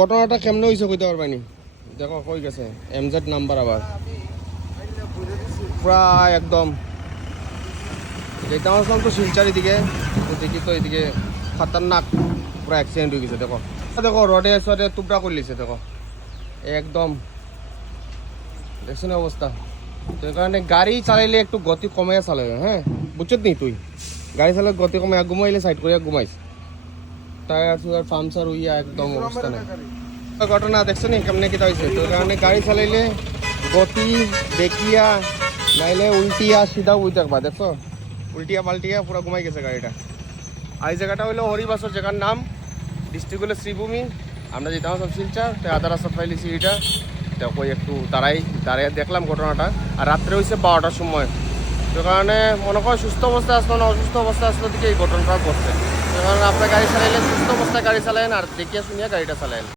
ঘটনাটা কেমনে হয়েছে কইতে পারবানি? দেখো কই গেছে এমজেড নাম্বার আবার পুরা একদম যেটা আসলাম তো শিলচার এদিকে দেখি তো এদিকে খাতারনাক পুরা অ্যাক্সিডেন্ট হয়ে গেছে। দেখো দেখো রডে সডে টুকরা করে লিছে দেখো একদম দেখছেন অবস্থা। তো এই কারণে গাড়ি চালাইলে একটু গতি কমাইয়া চালাবে, হ্যাঁ বুঝছত নি তুই গাড়ি চালালে গতি কমাইয়া ঘুমাইলে সাইড করিয়া ঘুমাইস টায়ার টুয়ার পাংচার হইয়া একদম অবস্থা নেই। ঘটনা দেখছো নি কেমনে কিতা হয়েছে। তো কারণে গাড়ি চালাইলে গতি দেখিয়া নাইলে উল্টিয়া সিধা উই থাকবা। দেখছো উল্টিয়া পাল্টিয়া পুরো ঘুমাই গেছে গাড়িটা। আর এই জায়গাটা হইলো হরিবাসর, জায়গার নাম ডিস্ট্রিক্ট হলো শ্রীভূমি। আমরা যেতাম সব শিলচার আধা রাস্তা পাইলিছি এটা কই একটু দাঁড়াই দেখলাম ঘটনাটা। আর রাত্রে হয়েছে 12টার সময়। তো কারণে মনে কর সুস্থ অবস্থায় আসলো না অসুস্থ অবস্থায় আসলো দিকে এই ঘটনাটা ঘটছে। সে কারণে আপনার গাড়ি চালাইলে সুস্থ অবস্থায় গাড়ি চালায়েন আর দেখিয়া শুনিয়া গাড়িটা চালায়েন।